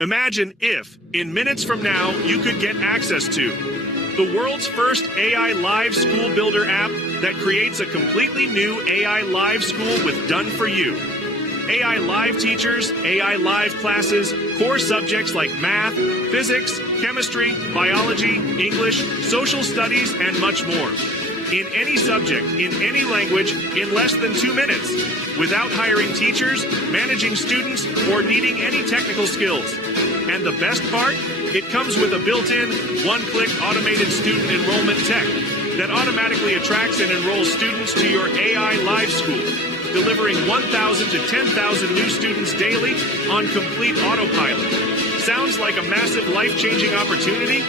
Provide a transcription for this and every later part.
Imagine if, in minutes from now, you could get access to the world's first AI Live School Builder app that creates a completely new AI Live School with Done For You. AI Live teachers, AI Live classes, core subjects like math, physics, chemistry, biology, English, social studies, and much more. In any subject, in any language, in less than 2 minutes, without hiring teachers, managing students, or needing any technical skills. And the best part? It comes with a built-in, one-click automated student enrollment tech that automatically attracts and enrolls students to your AI Live School, delivering 1,000 to 10,000 new students daily on complete autopilot. Sounds like a massive life-changing opportunity?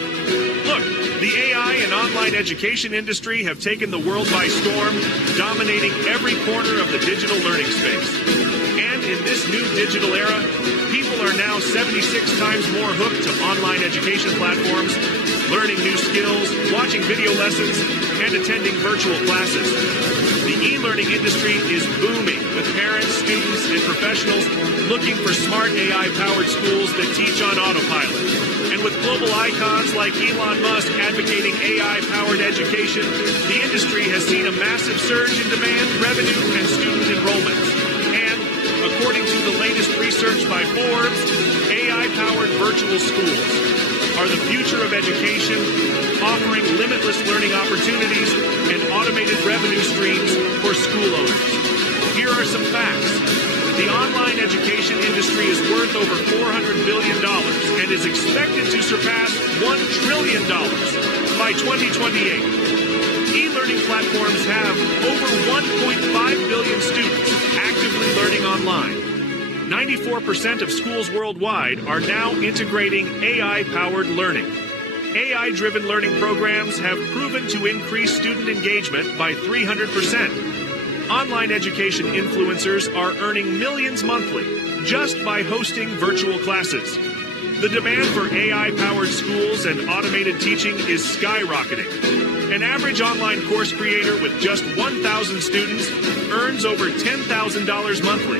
Look, the AI and online education industry have taken the world by storm, dominating every corner of the digital learning space. And in this new digital era, people are now 76 times more hooked to online education platforms, learning new skills, watching video lessons, and attending virtual classes. The e-learning industry is booming, with parents, students, and professionals looking for smart AI-powered schools that teach on autopilot. And with global icons like Elon Musk advocating AI-powered education, the industry has seen a massive surge in demand, revenue, and student enrollments. And, according to the latest research by Forbes, AI-powered virtual schools are the future of education, offering limitless learning opportunities and automated revenue streams for school owners. Here are some facts. The online education industry is worth over $400 billion and is expected to surpass $1 trillion by 2028. E-learning platforms have over 1.5 billion students actively learning online. 94% of schools worldwide are now integrating AI-powered learning. AI-driven learning programs have proven to increase student engagement by 300%. Online education influencers are earning millions monthly just by hosting virtual classes. The demand for AI-powered schools and automated teaching is skyrocketing. An average online course creator with just 1,000 students earns over $10,000 monthly.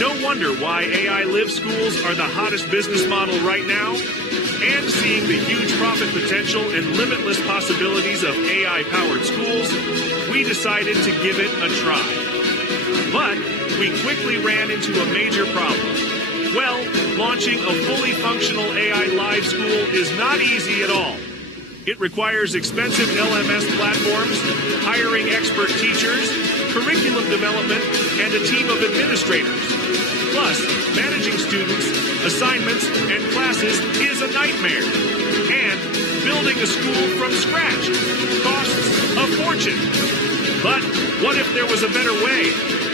No wonder why AI Live schools are the hottest business model right now. And seeing the huge profit potential and limitless possibilities of AI-powered schools, we decided to give it a try. But we quickly ran into a major problem. Well, launching a fully functional AI Live school is not easy at all. It requires expensive LMS platforms, hiring expert teachers, curriculum development, and a team of administrators. Plus, managing students, assignments, and classes is a nightmare. And building a school from scratch costs a fortune. But what if there was a better way,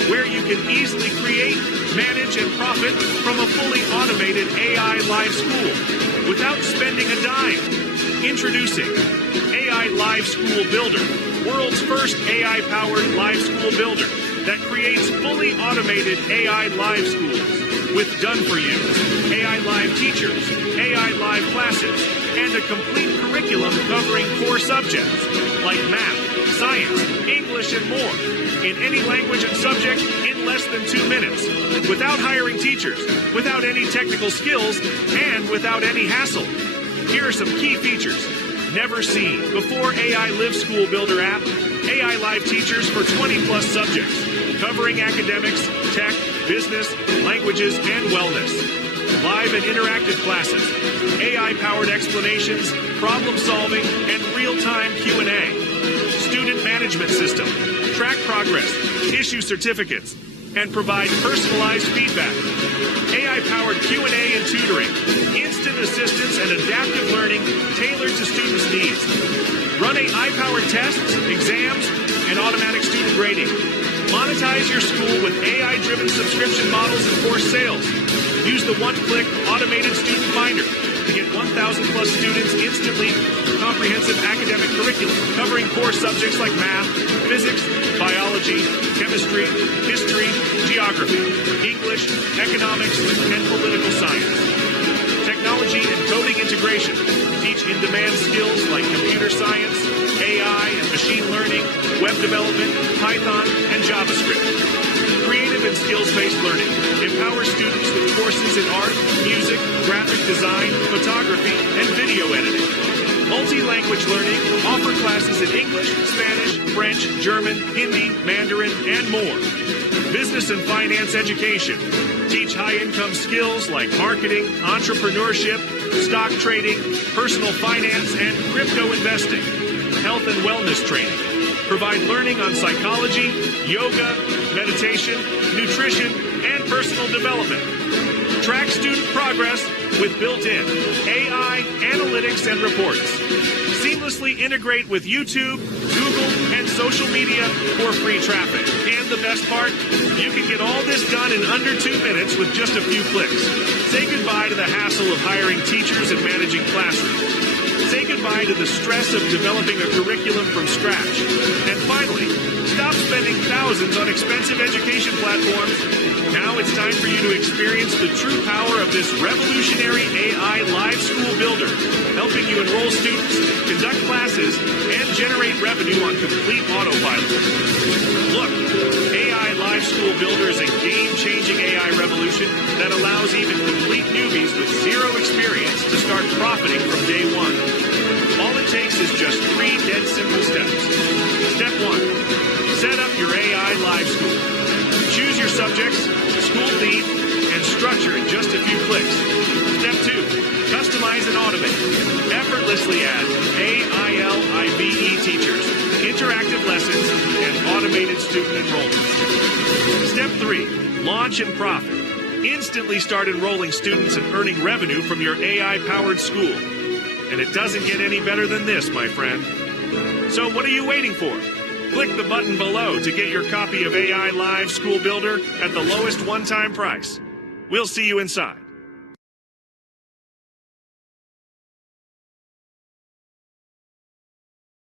where you can easily create, manage, and profit from a fully automated AI Live school without spending a dime? Introducing AI Live School Builder, world's first AI-powered live school builder that creates fully automated AI Live schools with Done For You, AI Live teachers, AI Live classes, and a complete curriculum covering core subjects like math, science, English, and more in any language and subject in less than 2 minutes, without hiring teachers, without any technical skills, and without any hassle. Here are some key features never seen before AI Live School Builder app. AI Live teachers for 20+ subjects, covering academics, tech, business, languages, and wellness. Live and interactive classes, AI-powered explanations, problem-solving, and real-time Q&A. Student management system, track progress, issue certificates, and provide personalized feedback. AI-powered Q&A and tutoring, instant assistance and adaptive learning tailored to students' needs. Run AI-powered tests, exams, and automatic student grading. Monetize your school with AI-driven subscription models and course sales. Use the one-click automated student finder to get 1,000+ students instantly comprehensive academic curriculum covering core subjects like math, physics, biology, chemistry, history, geography, English, economics, and political science. Technology technology and coding integration. Teach in-demand skills like computer science, AI and machine learning, web development, Python, and JavaScript. Creative and skills-based learning. Empower students with courses in art, music, graphic design, photography, and video editing. Multi-language learning. Offer classes in English, Spanish, French, German, Hindi, Mandarin, and more. Business and finance education. Teach high-income skills like marketing, entrepreneurship, stock trading, personal finance, and crypto investing. Health and wellness training. Provide learning on psychology, yoga, meditation, nutrition, and personal development. Track student progress with built-in AI, analytics, and reports. Seamlessly integrate with YouTube, Google, and social media for free traffic. And the best part, you can get all this done in under 2 minutes with just a few clicks. Say goodbye to the hassle of hiring teachers and managing classrooms. Say goodbye to the stress of developing a curriculum from scratch. And finally, stop spending thousands on expensive education platforms. Now it's time for you to experience the true power of this revolutionary AI live school builder, helping you enroll students, conduct classes, and generate revenue on complete autopilot. Look, AI Live School Builder is a game-changing AI revolution that allows even complete newbies with zero experience to start profiting from day one. All it takes is just 3 dead simple steps. Step 1. Set up your AI Live School. Choose your subjects, school theme, and structure in just a few clicks. Step 2. Customize and automate. Effortlessly add AILIVE teachers, interactive lessons, and automated student enrollment. Step 3. Launch and profit. Instantly start enrolling students and earning revenue from your AI-powered school. And it doesn't get any better than this, my friend. So what are you waiting for? Click the button below to get your copy of AI Live School Builder at the lowest one-time price. We'll see you inside.